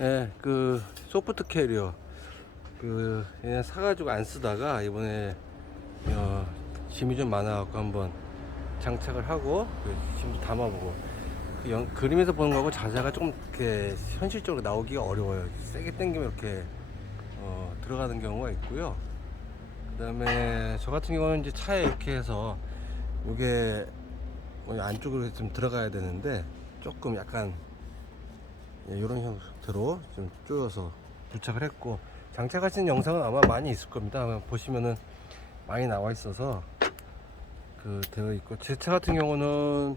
예, 그 소프트 캐리어 그 그냥 사가지고 안 쓰다가 이번에 어, 짐이 좀 많아갖고 한번 장착을 하고 그 짐도 담아보고 그 영- 그림에서 보는 거하고 자세가 조금 이렇게 현실적으로 나오기가 어려워요. 세게 당기면 이렇게 어, 들어가는 경우가 있고요. 그다음에 저 같은 경우는 이제 차에 이렇게 해서 이게 뭐 안쪽으로 좀 들어가야 되는데 조금 약간 이런 형 태로 좀 쪼여서 부착을 했고 장착하신 영상은 아마 많이 있을 겁니다. 보시면은 많이 나와 있어서 그 되어 있고 제 차 같은 경우는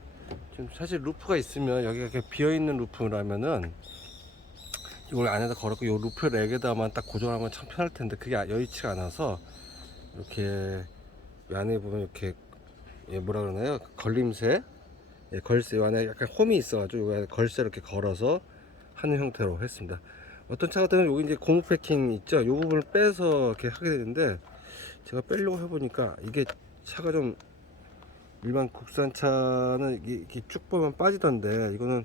좀 사실 루프가 있으면 여기가 이렇게 비어 있는 루프라면은 이걸 안에다 걸었고 이 루프 렉에다만 딱 고정하면 참 편할 텐데 그게 여의치가 않아서 이렇게 이 안에 보면 이렇게 예, 뭐라 그러나요 걸림새 예, 걸쇠 이 안에 약간 홈이 있어가지고 걸쇠 이렇게 걸어서 하는 형태로 했습니다. 어떤 차 같은 경우는 여기 이제 고무 패킹 있죠. 이 부분을 빼서 이렇게 하게 되는데 제가 빼려고 해보니까 이게 차가 좀 일반 국산 차는 이게 쭉 보면 빠지던데 이거는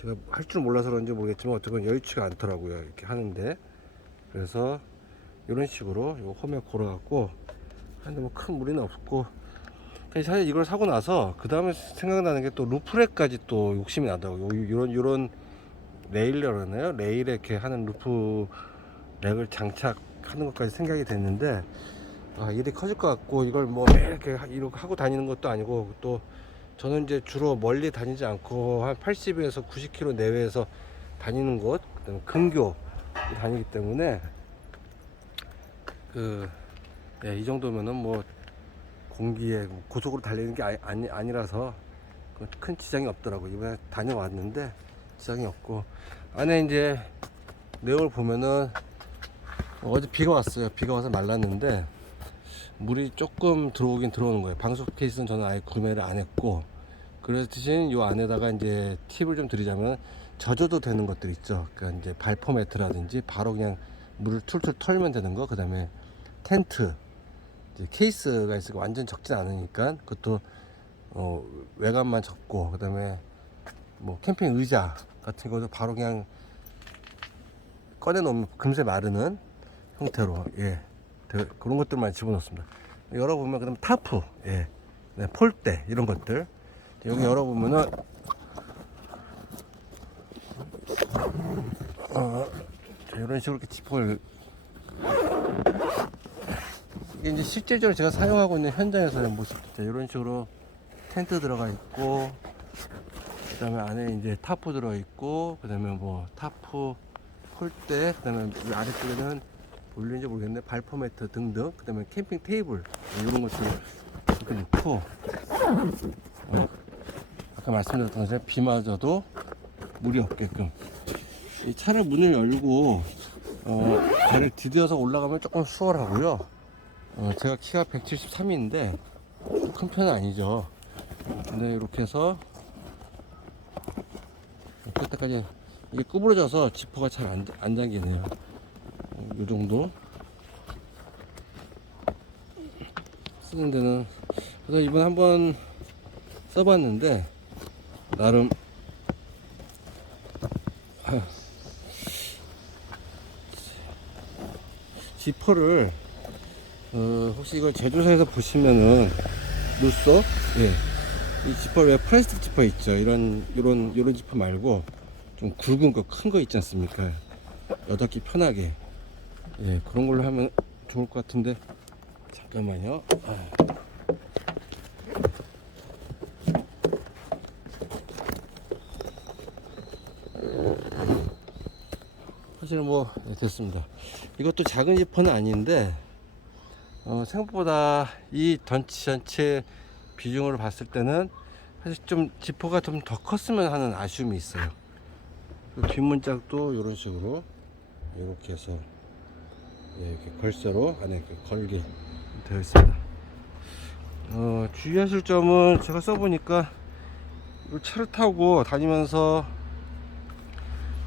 제가 할 줄 몰라서 그런지 모르겠지만 어쨌건 여의치가 않더라고요. 이렇게 하는데 그래서 이런 식으로 요 홈에 걸어갖고 하는데 뭐 큰 무리는 없고 사실 이걸 사고 나서 그 다음에 생각나는 게 또 루프렉까지 또 욕심이 나더라고요. 요- 이런 이런 레일이라고 그러나요? 레일에 이렇게 하는 루프 렉을 장착하는 것까지 생각이 됐는데 아 일이 커질 것 같고 이걸 뭐 이렇게 하- 이렇게 하고 다니는 것도 아니고 또 저는 이제 주로 멀리 다니지 않고 한 80에서 90km 내외에서 다니는 곳 그다음에 근교 다니기 때문에 그 예, 이 정도면은 뭐 공기에 고속으로 달리는 게 아니, 아니, 아니라서 그큰 지장이 없더라고요. 이번에 다녀왔는데 지장이 없고 안에 이제 내용을 보면은 어제 비가 왔어요. 비가 와서 말랐는데 물이 조금 들어오긴 들어오는 거예요. 방수 케이스는 저는 아예 구매를 안 했고 그래서 대신 요 안에다가 이제 팁을 좀 드리자면 젖어도 되는 것들 있죠. 그러니까 이제 발포 매트라든지 바로 그냥 물을 툴툴 털면 되는 거. 그다음에 텐트 케이스가 있으니까 완전 적진 않으니까 그것도 어, 외관만 접고 그다음에 뭐 캠핑 의자 같은 것도 바로 그냥 꺼내 놓으면 금세 마르는 형태로 예 되- 그런 것들만 집어넣습니다. 열어보면 그다음 타프 예 네, 폴대 이런 것들 여기 열어보면은 어, 자, 이런 식으로 이렇게 지퍼를 이게 이제 실제적으로 제가 사용하고 있는 현장에서의 모습입니다. 이런 식으로 텐트 들어가 있고, 그 다음에 안에 이제 타프 들어 있고, 그 다음에 뭐 타프 폴대, 그 다음에 아래쪽에는 올리는지 모르겠는데 발포 매트 등등, 그 다음에 캠핑 테이블. 이런 것들 이렇게 놓고, 어, 아까 말씀드렸던 것처럼 비 맞아도 물이 없게끔. 이 차를 문을 열고 어, 배를 디뎌서 올라가면 조금 수월하고요. 어, 제가 키가 173인데 큰 편은 아니죠. 근데 이렇게 해서 끝에까지 이게 구부러져서 지퍼가 잘안 안 잠기네요. 어, 요 정도 쓰는 데는 그래서 이번 한번 써봤는데 나름 지퍼를 어, 혹시 이걸 제조사에서 보시면은 루소 예. 이 지퍼 왜 플라스틱 지퍼 있죠. 이런 이런 이런 지퍼 말고 좀 굵은 거큰거 있지 않습니까? 여닫기 편하게. 예 그런 걸로 하면 좋을 것 같은데. 잠깐만요. 아. 사실은 뭐 네, 됐습니다. 이것도 작은 지퍼는 아닌데 어, 생각보다 이 전체 전체 비중으로 봤을 때는 사실 좀 지퍼가 좀 더 컸으면 하는 아쉬움이 있어요. 그 뒷문짝도 이런 식으로 이렇게 해서 예, 이렇게 걸쇠로 안에 이렇게 걸게 되어 있습니다. 어, 주의하실 점은 제가 써보니까 이 차를 타고 다니면서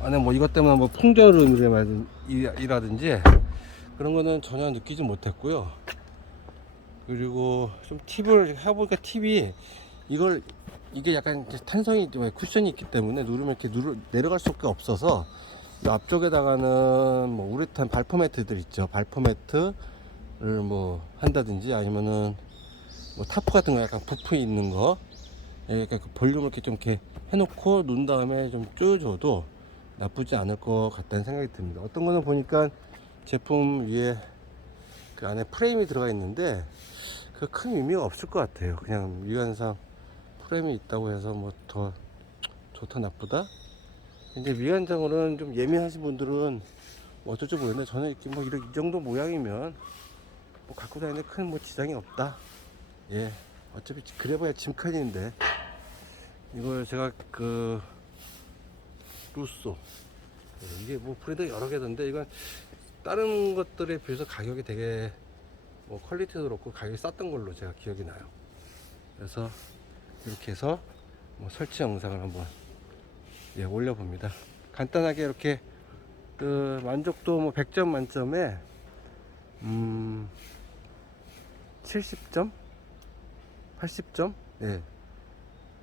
안에 뭐 이것 때문에 뭐 풍절음이라든지 그런 거는 전혀 느끼지 못했고요. 그리고 좀 팁을 해보니까 팁이 이걸 이게 약간 탄성이 왜 쿠션이 있기 때문에 누르면 이렇게 누르 내려갈 수가 없어서 이 앞쪽에다가는 뭐 우레탄 발포 매트들 있죠. 발포 매트를 뭐 한다든지 아니면은 뭐 타프 같은 거 약간 부프 있는 거 예, 약간 그 볼륨을 이렇게 좀 이렇게 해놓고 놓은 다음에 좀 쪼여줘도 나쁘지 않을 것 같다는 생각이 듭니다. 어떤 거는 보니까 제품 위에 그 안에 프레임이 들어가 있는데 그 큰 의미가 없을 것 같아요. 그냥 미관상 프레임이 있다고 해서 뭐 더 좋다 나쁘다. 근데 미관상으로는 좀 예민하신 분들은 뭐 어쩔 줄 모르겠는데 저는 이렇게 뭐 이런 이 정도 모양이면 뭐 갖고 다니는데 큰 뭐 지장이 없다. 예. 어차피 그래봐야 짐칸인데 이걸 제가 그 루소 예, 이게 뭐 브랜드 여러 개던데 이건 다른 것들에 비해서 가격이 되게 뭐 퀄리티도 그렇고 가격이 쌌던 걸로 제가 기억이 나요. 그래서 이렇게 해서 뭐 설치 영상을 한번 예, 올려봅니다. 간단하게 이렇게 그 만족도 뭐 100점 만점에 음 70점? 80점? 예.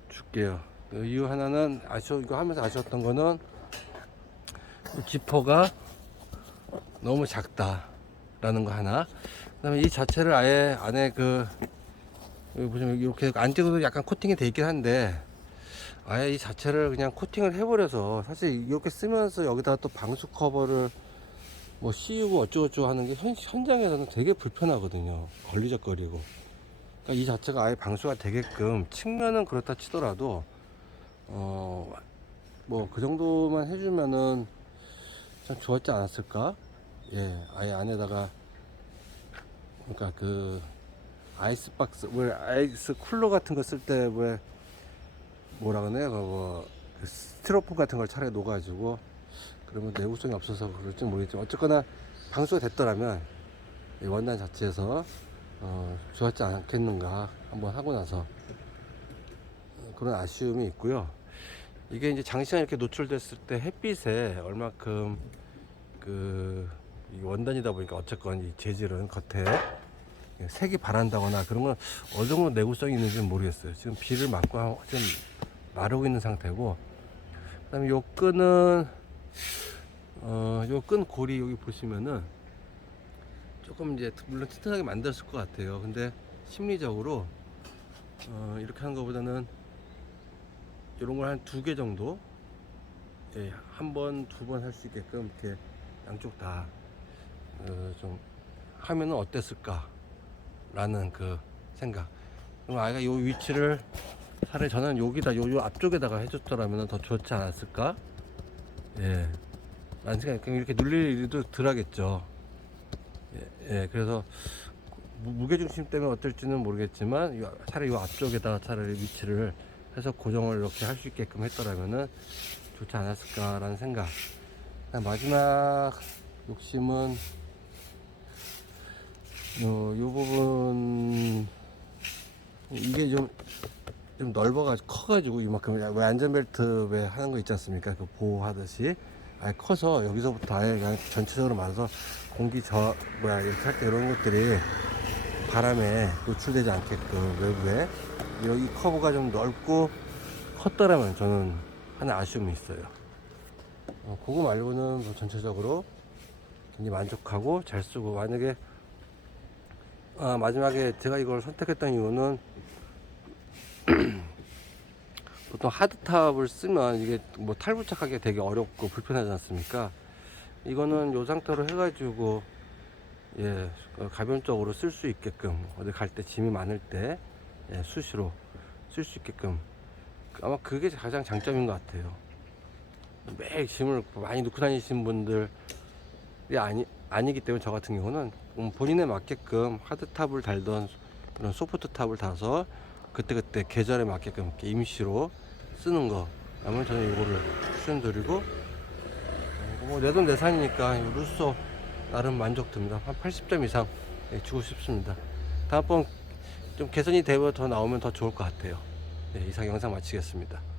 줄게요. 그 이유 하나는 아쉬워 이거 하면서 아쉬웠던 거는 이 지퍼가 너무 작다라는 거 하나. 그다음에 이 자체를 아예 안에 그 여기 보시면 이렇게 안쪽으로 약간 코팅이 돼 있긴 한데 아예 이 자체를 그냥 코팅을 해버려서 사실 이렇게 쓰면서 여기다가 또 방수 커버를 뭐 씌우고 어쩌고저쩌고 하는 게 현, 현장에서는 되게 불편하거든요. 걸리적거리고. 그러니까 이 자체가 아예 방수가 되게끔 측면은 그렇다 치더라도 어 뭐 그 정도만 해주면은 참 좋았지 않았을까? 예, 아예 안에다가 그러니까 그 아이스박스 왜 아이스 쿨러 같은 거 쓸 때 왜 뭐라 그러네 그뭐 그 스티로폼 같은 걸 차라리 녹아가지고 그러면 내구성이 없어서 그럴지 모르겠지만 어쨌거나 방수가 됐더라면 이 원단 자체에서 어, 좋았지 않겠는가 한번 하고 나서 어, 그런 아쉬움이 있고요. 이게 이제 장시간 이렇게 노출됐을 때 햇빛에 얼마큼 그이 원단이다 보니까 어쨌건 이 재질은 겉에 색이 바란다거나 그런 건 어느 정도 내구성이 있는지는 모르겠어요. 지금 비를 맞고 한- 좀 마르고 있는 상태고 그다음에 요 끈은 어, 요 끈 고리 여기 보시면은 조금 이제 물론 튼튼하게 만들었을 것 같아요. 근데 심리적으로 어, 이렇게 하는 것보다는 이런 걸 한 두 개 정도? 예, 한 번, 두 번 할 수 있게끔 이렇게 양쪽 다 어, 좀 하면은 어땠을까 라는 그 생각. 그럼 아이가 요 위치를 차라리 저는 여기다 요, 요 앞쪽에다가 해줬더라면 더 좋지 않았을까? 예. 라는 생각이 그럼 이렇게 눌릴 일도 덜 하겠죠. 예, 예 그래서 무- 무게중심 때문에 어떨지는 모르겠지만 요- 차라리 요 앞쪽에다가 차라리 위치를 해서 고정을 이렇게 할 수 있게끔 했더라면은 좋지 않았을까라는 생각. 마지막 욕심은 요, 요 부분 이게 좀, 좀 넓어가지고 커가지고 이만큼 왜 안전벨트 왜 하는 거 있지 않습니까? 그 보호하듯이. 아예 커서 여기서부터 아예 그냥 전체적으로 말아서 공기 저 뭐야 이렇게 할 때 이런 것들이 바람에 노출되지 않게끔 외부에 여기 커브가 좀 넓고 컸더라면 저는 하나 아쉬움이 있어요. 어, 그거 말고는 뭐 전체적으로 굉장히 만족하고 잘 쓰고 만약에 아, 마지막에 제가 이걸 선택했던 이유는 보통 하드탑을 쓰면 이게 뭐 탈부착하기 되게 어렵고 불편하지 않습니까? 이거는 요 상태로 해가지고 예 어, 가변적으로 쓸 수 있게끔 어디 갈 때 짐이 많을 때 예, 수시로 쓸 수 있게끔. 아마 그게 가장 장점인 것 같아요. 매일 짐을 많이 넣고 다니시는 분들이 아니 아니기 때문에 저 같은 경우는 음, 본인에 맞게끔 하드탑을 달던 그런 소프트 탑을 달아서 그때그때 계절에 맞게끔 이렇게 임시로 쓰는 거. 아마 저는 이거를 추천드리고 어, 뭐 내돈 내산이니까 이 루소 나름 만족 듭니다. 한 80점 이상 예, 주고 싶습니다. 다음번 좀 개선이 되고 더 나오면 더 좋을 것 같아요. 네, 이상 영상 마치겠습니다